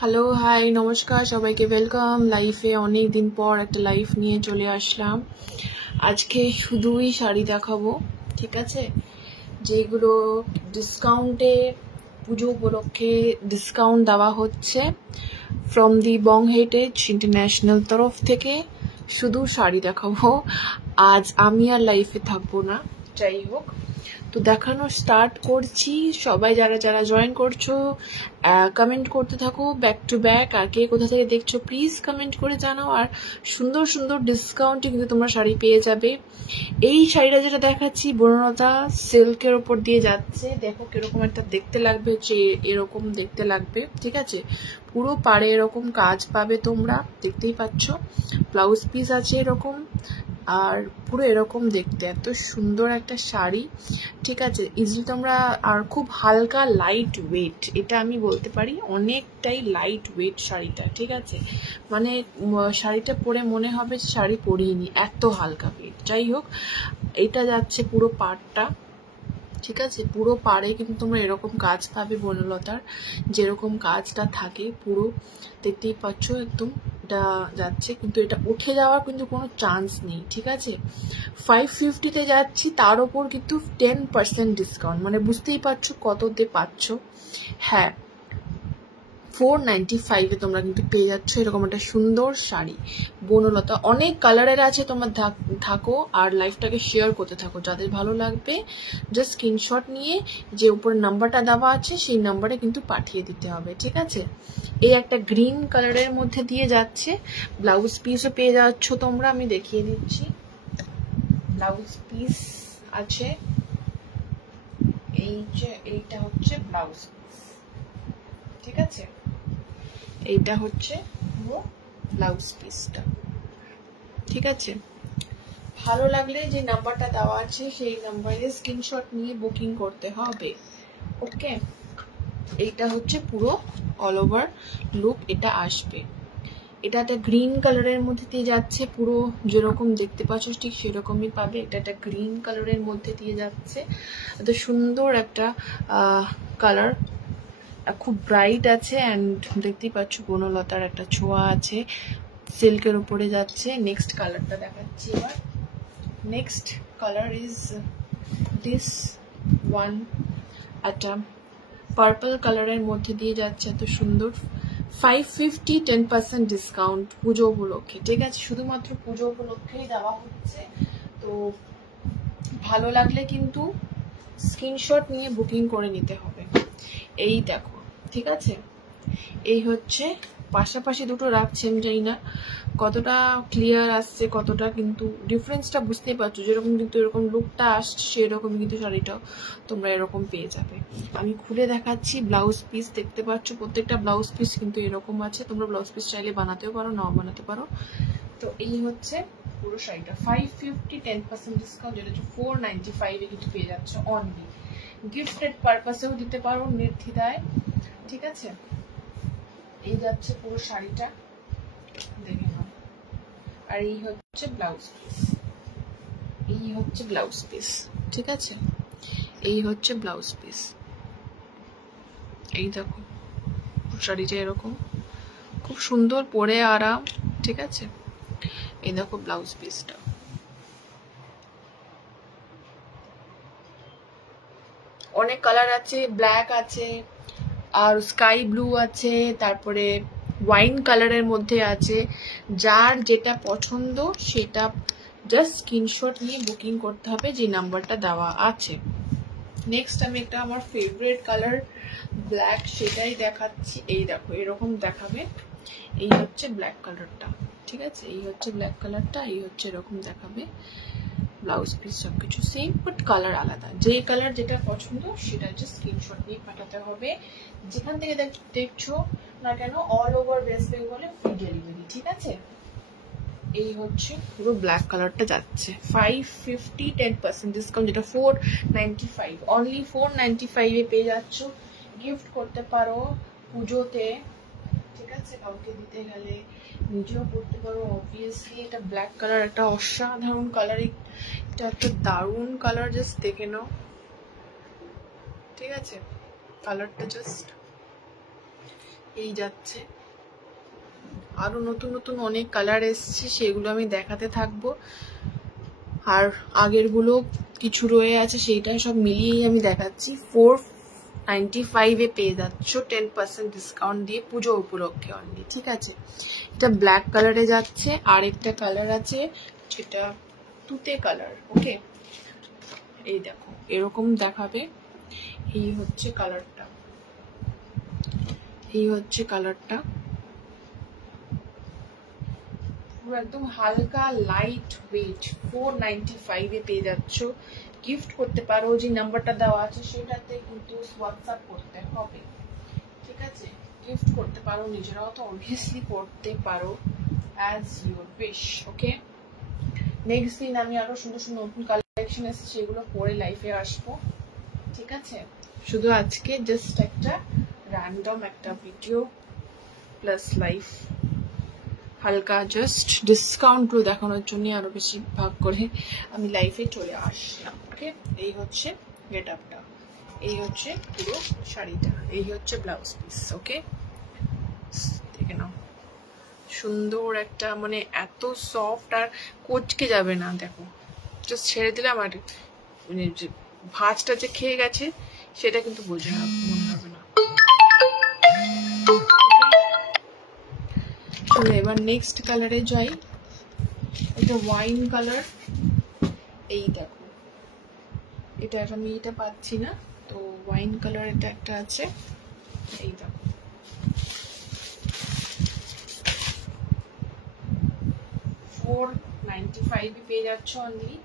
Hello hi নমস্কার সবাইকে welcome লাইফে অনেক দিন পর একটা লাইফ নিয়ে চলে আসলাম। আজকে শুধুই শাড়ি দেখাবো, ঠিক আছে, যেগুলো ডিসকাউন্টে পুজো উপলক্ষে ডিসকাউন্ট দেওয়া হচ্ছে from the Bong heritage international তরফ থেকে। শুধু শাড়ি দেখাবো, আজ আমি আর লাইফে থাকবো না। যাই হোক, তো দেখানো স্টার্ট করছি। সবাই যারা যারা জয়েন করছো কমেন্ট করতে থাকো ব্যাক টু ব্যাক। আর কে কোথা থেকে দেখছো প্লিজ কমেন্ট করে জানাও। আর সুন্দর সুন্দর ডিসকাউন্টে কিন্তু তোমরা শাড়ি পেয়ে যাবে। এই শাড়িটা যেটা দেখাচ্ছি বনলতা সিল্কের ওপর দিয়ে যাচ্ছে। দেখো কিরকম একটা দেখতে লাগবে, যে এরকম দেখতে লাগবে, ঠিক আছে। পুরো পাড়ে এরকম কাজ পাবে তোমরা, দেখতেই পাচ্ছ। ব্লাউজ পিস আছে এরকম, আর পুরো এরকম দেখতে এত সুন্দর একটা শাড়ি, ঠিক আছে। ইজিলি তোমরা, আর খুব হালকা লাইট ওয়েট, এটা আমি বলতে পারি অনেকটাই লাইট ওয়েট শাড়িটা, ঠিক আছে। মানে শাড়িটা পরে মনে হবে যে শাড়ি পরিনি, এত হালকা ওয়েট। যাই হোক, এটা যাচ্ছে পুরো পাড়টা, ঠিক আছে। পুরো পাড়ে কিন্তু তোমরা এরকম কাজ পাবে বনলতার, যেরকম কাজটা থাকে পুরো দেখতেই পাচ্ছ একদম। এটা যাচ্ছে, কিন্তু এটা উঠে যাওয়ার কিন্তু কোনো চান্স নেই, ঠিক আছে। 550-তে যাচ্ছি, তার ওপর কিন্তু 10% ডিসকাউন্ট, মানে বুঝতেই পারছো কততে পাচ্ছ। হ্যাঁ, 495-এ তোমরা কিন্তু পেয়ে যাচ্ছ এরকম একটা সুন্দর শাড়ি বনলতা। অনেক কালারের আছে, তোমরা থাকো আর লাইফটাকে শেয়ার করতে থাকো। যাদের ভালো লাগবে জাস্ট স্ক্রিনশট নিয়ে যে উপরে নাম্বারটা দেওয়া আছে সেই নাম্বারে কিন্তু পাঠিয়ে দিতে হবে, ঠিক আছে। এই একটা গ্রিন কালারের মধ্যে দিয়ে যাচ্ছে, ব্লাউজ পিসও পেয়ে যাচ্ছ তোমরা, আমি দেখিয়ে দিচ্ছি। ব্লাউজ পিস আছে, এই যে এইটা হচ্ছে ব্লাউজ পিস, ঠিক আছে। এইটা হচ্ছে পুরো ব্লাউজ পিসটা, ঠিক আছে। ভালো লাগলে যে নাম্বারটা দেওয়া আছে সেই নাম্বারে স্ক্রিনশট নিয়ে বুকিং করতে হবে, ওকে। এইটা হচ্ছে পুরো অল ওভার লুক, এটা আসবে। এটা একটা গ্রিন কালারের মধ্যে দিয়ে যাচ্ছে, পুরো যেরকম দেখতে পাচ্ছ ঠিক সেরকমই পাবে। এটা একটা গ্রিন কালারের মধ্যে দিয়ে যাচ্ছে, এত সুন্দর একটা কালার, খুব ব্রাইট আছে। অ্যান্ড দেখতেই পাচ্ছ বনলতার একটা ছোঁয়া আছে, সিল্কের উপরে যাচ্ছে। নেক্সট কালারটা দেখাচ্ছি এবার। Next colour is this one, একটা পার্পল কালারের মধ্যে দিয়ে যাচ্ছে, এত সুন্দর। 550 10% ডিসকাউন্ট পুজো উপলক্ষে, ঠিক আছে। শুধুমাত্র পুজো উপলক্ষেই দেওয়া হচ্ছে। তো ভালো লাগলে কিন্তু স্ক্রিনশট নিয়ে বুকিং করে নিতে হবে। এই দেখো, ঠিক আছে। এই হচ্ছে, পাশাপাশি দুটো রাখছি, আমি জানি না কতটা ক্লিয়ার আসছে, কতটা কিন্তু ডিফারেন্সটা বুঝতেই পারছো। যেরকম কিন্তু এরকম লুকটা আসছে সেরকম কিন্তু শাড়িটাও তোমরা এরকম পেয়ে যাবে। আমি খুলে দেখাচ্ছি। ব্লাউজ পিস দেখতে পাচ্ছ, প্রত্যেকটা ব্লাউজ পিস কিন্তু এরকম আছে। তোমরা ব্লাউজ পিস চাইলে বানাতেও পারো, নাও বানাতে পারো। তো এই হচ্ছে পুরো শাড়িটা 550 10% ডিসকাউন্ট, যেটা হচ্ছে 495-এ কিন্তু পেয়ে যাচ্ছ অনলি। গিফটেড পারপাসেও দিতে পারো নির্দ্বিধায়, ঠিক আছে। এই যাচ্ছে পুরো শাড়িটা, দেখে নাও। আর এই হচ্ছে ব্লাউজ পিস, এই হচ্ছে ব্লাউজ পিস, ঠিক আছে। এই হচ্ছে ব্লাউজ পিস, এই দেখো শাড়িটা এরকম খুব সুন্দর পরে আরাম, ঠিক আছে। এই দেখো ব্লাউজ পিসটা, অনেক কালার আছে, ব্ল্যাক আছে, আর স্কাই ব্লু আছে, তারপরে ওয়াইন কালারের মধ্যে আছে। যার যেটা পছন্দ সেটা জাস্ট স্ক্রিনশট নিয়ে বুকিং করতে হবে, যে নাম্বারটা দেওয়া আছে। নেক্সট আমি একটা আমার ফেভারিট কালার ব্ল্যাক, সেটাই দেখাচ্ছি। এই দেখো এরকম দেখাবে, এই হচ্ছে ব্ল্যাক কালারটা, ঠিক আছে। এই হচ্ছে ব্ল্যাক কালারটা, এই হচ্ছে এরকম দেখাবে। ব্লাউজ পিস সবকিছু সেম, বাট কালার আলাদা। যে কালার যেটা পছন্দ সেটা জাস্ট স্ক্রিনশট নিয়ে পাঠাতে হবে। যেখান থেকে দেখছো না কেন অল ওভার ওয়েস্ট বেঙ্গলে ফ্রি ডেলিভারি, ঠিক আছে। এই হচ্ছে পুরো ব্ল্যাক কালারটা যাচ্ছে 550 10% ডিসকাউন্ট, যেটা 495, অনলি 495-এ পেয়ে যাচ্ছ। গিফট করতে পারো পুজোতে, ঠিক আছে, কাউকে দিতে গেলে, নিজেও পড়তে পারো অবভিয়াসলি। এটা ব্ল্যাক কালার, একটা অসাধারণ কালার, এটা একটা দারুণ কালার, জাস্ট দেখে নাও, ঠিক আছে। কালারটা জাস্ট এই যাচ্ছে। আরো নতুন নতুন অনেক কালার এসছে, সেগুলো আমি দেখাতে থাকবো। আর আগের গুলো কিছু রয়ে আছে, সেইটা সব মিলিয়েই আমি দেখাচ্ছি। 495 এ পেয়ে যাচ্ছ 10% ডিসকাউন্ট দিয়ে, পুজো উপলক্ষে অনলি। ঠিক আছে, এটা ব্ল্যাক কালারে যাচ্ছে। আর একটা কালার আছে যেটা তুতে কালার। ওকে, এই দেখো এরকম দেখাবে। এই হচ্ছে কালারটা, এই হচ্ছে কালারটা। পুরো একদম হালকা লাইট ওয়েট, 495 এ পেয়ে যাচ্ছ। গিফট করতে পারো, যে নাম্বারটা দেওয়া আছে সেটাতে কিন্তু হোয়াটসঅ্যাপ করতে হবে। ঠিক আছে, গিফট করতে পারো, নিজেরাও তো অবভিয়াসলি করতে পারো, as your wish. Okay, next দিন আমি আরো সুন্দর সুন্দর নতুন কালেকশন এসেছে, সেগুলো পরে লাইফে আসবো। ঠিক আছে, শুধু আজকে জাস্ট একটা র্যান্ডম একটা ভিডিও প্লাস লাইফ, হালকা জাস্ট ডিসকাউন্ট দেখানোর জন্য আরো বেশি ভাগ করে আমি লাইফে চলে আসলাম। ওকে, এই হচ্ছে গেট আপটা, এই হচ্ছে পুরো শাড়িটা, এই হচ্ছে ব্লাউজ পিস। ওকে, দেখে নাও, সুন্দর একটা, মানে এত সফট আর কোচকে যাবে না। দেখো জাস্ট ছেড়ে দিলাম আর মানে ভাঁজটা যে খেয়ে গেছে সেটা কিন্তু বোঝা মনে হবে না। চলো এবার নেক্সট কালারে যাই। এটা ওয়াইন কালার। এই দেখো, এটা আমি এটা পাচ্ছি না, তো ওয়াইন কালার এটা একটা আছে। এই দেখো, $495 পেয়ে যাচ্ছ অনলি।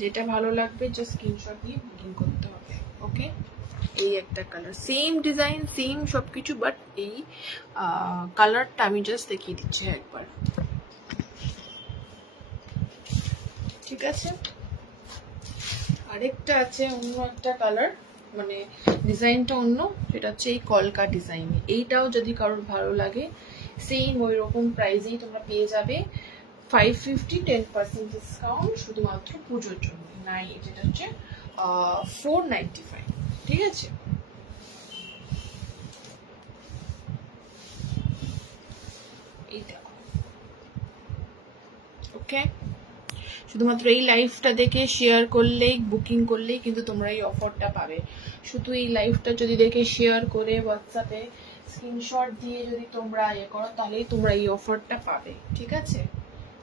যেটা ভালো লাগবে জাস্ট স্ক্রিনশট দিয়ে বুকিং করতে হবে। ওকে, এই একটা কালার, সেম ডিজাইন সেম সবকিছু, বাট এই কালারটা আমি জাস্ট দেখিয়ে দিচ্ছি একবার। ঠিক আছে, আরেকটা আছে অন্য একটা কালার, মানে ডিজাইনটা অন্য, সেটা হচ্ছে এই কলকা ডিজাইন। এইটাও যদি কারোর ভালো লাগে, সেম ওই রকম প্রাইসেই তোমরা পেয়ে যাবে। 550 10% ডিসকাউন্ট শুধুমাত্র পুজোর জন্য। নাই, এটা হচ্ছে 495। ঠিক আছে, এই দেখো। ওকে, শুধুমাত্র এই লাইভটা দেখে শেয়ার করলেই, বুকিং করলেই কিন্তু তোমরা এই অফারটা পাবে। শুধু এই লাইভটা যদি দেখে শেয়ার করে হোয়াটসঅ্যাপে স্ক্রিনশট দিয়ে যদি তোমরা করো, তাহলেই তোমরা এই অফারটা পাবে। ঠিক আছে,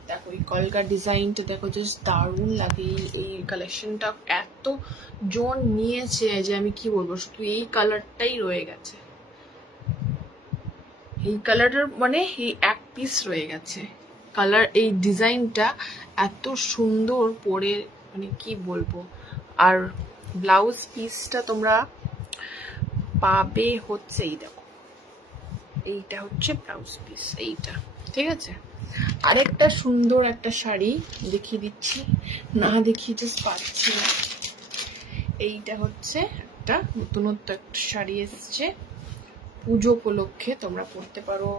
দেখো এই কলকার ডিজাইনটা দেখো, জাস্ট দারুণ লাগে। এই কালেকশনটা এত জন নিয়েছে যে আমি কি বলবো, শুধু এই কালারটাই রয়ে গেছে। এই কালারটার মানে এই এক পিস রয়ে গেছে। কালার, এই ডিজাইনটা এত সুন্দর পরে, মানে কি বলবো। আর ব্লাউজ পিসটা তোমরা পাবে হচ্ছে এই দেখো, এইটা হচ্ছে ব্লাউজ পিস, এইটা। ঠিক আছে, আরেকটা সুন্দর একটা শাড়ি দেখিয়ে দিচ্ছি, না দেখিয়ে জাস্ট পাচ্ছি না। এইটা হচ্ছে একটা নতুনত্ব একটা শাড়ি এসছে, পুজো উপলক্ষে তোমরা পরতে পারো,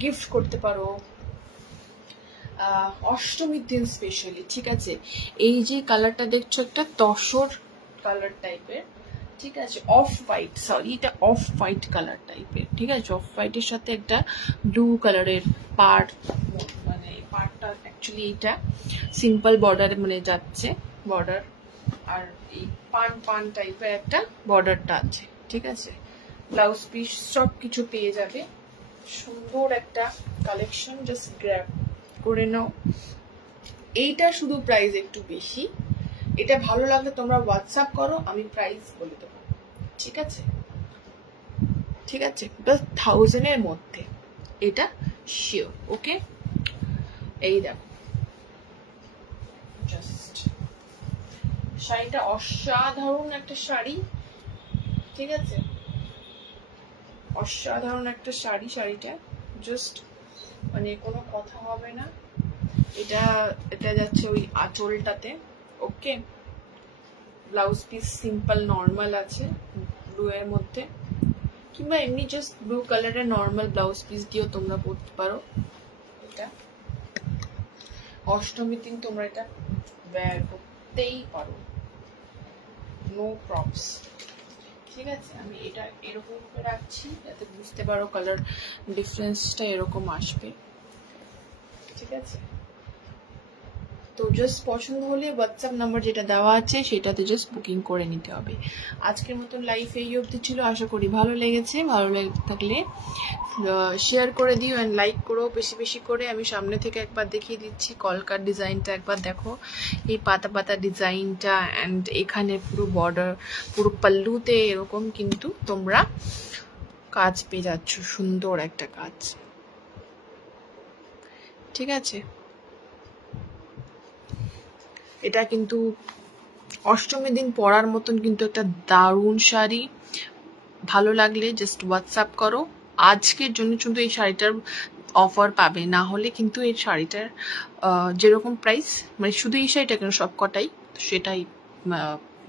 গিফট করতে পারো, অষ্টমীর দিন স্পেশালি। ঠিক আছে, এই যে কালারটা দেখছো, একটা তসর কালার টাইপের। ঠিক আছে, অফ হোয়াইট, সরি এটা অফ হোয়াইট কালার টাইপের। ঠিক আছে, অফ হোয়াইটের সাথে একটা ব্লু কালারের পার্ট, মানে পার্টটা অ্যাকচুয়ালি এইটা সিম্পল বর্ডার মানে যাচ্ছে বর্ডার, আর এই পান পান টাইপের একটা বর্ডারটা আছে। ঠিক আছে, ব্লাউজ পিস সব কিছু পেয়ে যাবে। সুন্দর একটা কালেকশন, জাস্ট গ্র্যাব করে নাও। এইটা শুধু প্রাইস একটু বেশি, এটা ভালো লাগলে তোমরা হোয়াটসঅ্যাপ করো, আমি প্রাইস বলে দেবো। ঠিক আছে, ঠিক আছে, প্লাস 1000 এর মধ্যে, এটা শিওর। ওকে, এই দেখো জাস্ট শাড়িটা অসাধারণ একটা শাড়ি। ঠিক আছে, অসাধারণ একটা শাড়ি, শাড়িটা জাস্ট মানে কোনো কথা হবে না। এটা এটা যাচ্ছে ওই আঁচলটাতে। ওকে, ব্লাউজ পিস সিম্পল নর্মাল আছে ব্লু এর মধ্যে, কিংবা এমনি জাস্ট ব্লু কালারের নর্মাল ব্লাউজ পিস দিয়েও তোমরা পরতে পারো। এটা অষ্টমীর দিন তোমরা এটা ওয়্যার করতেই পারো, নো প্রবস। ঠিক আছে, আমি এটা এরকম করে রাখছি যাতে বুঝতে পারো কালার ডিফারেন্সটা এরকম আসবে। ঠিক আছে, তো জাস্ট পছন্দ হলে হোয়াটসঅ্যাপ নাম্বার যেটা দেওয়া আছে সেটাতে জাস্ট বুকিং করে নিতে হবে। আজকের মতন লাইভ এই অবধি ছিল, আশা করি ভালো লেগেছে। ভালো লেগে থাকলে শেয়ার করে দিও অ্যান্ড লাইক করো বেশি বেশি করে। আমি সামনে থেকে একবার দেখিয়ে দিচ্ছি, কলকার ডিজাইনটা একবার দেখো, এই পাতা পাতা ডিজাইনটা অ্যান্ড এখানে পুরো বর্ডার, পুরো পাল্লুতে এরকম কিন্তু তোমরা কাজ পেয়ে যাচ্ছ, সুন্দর একটা কাজ। ঠিক আছে, এটা কিন্তু অষ্টমীর দিন পরার মতন কিন্তু একটা দারুণ শাড়ি। ভালো লাগলে জাস্ট হোয়াটসঅ্যাপ করো। আজকের জন্য কিন্তু এই শাড়িটার অফার পাবে, না হলে কিন্তু এই শাড়িটার যেরকম প্রাইস, মানে শুধু এই শাড়িটা কেন সব কটাই সেটাই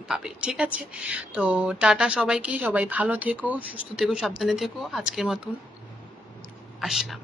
পাবে। ঠিক আছে, তো টাটা সবাইকে, সবাই ভালো থেকো, সুস্থ থেকো, সাবধানে থেকো। আজকের মতন আসলাম।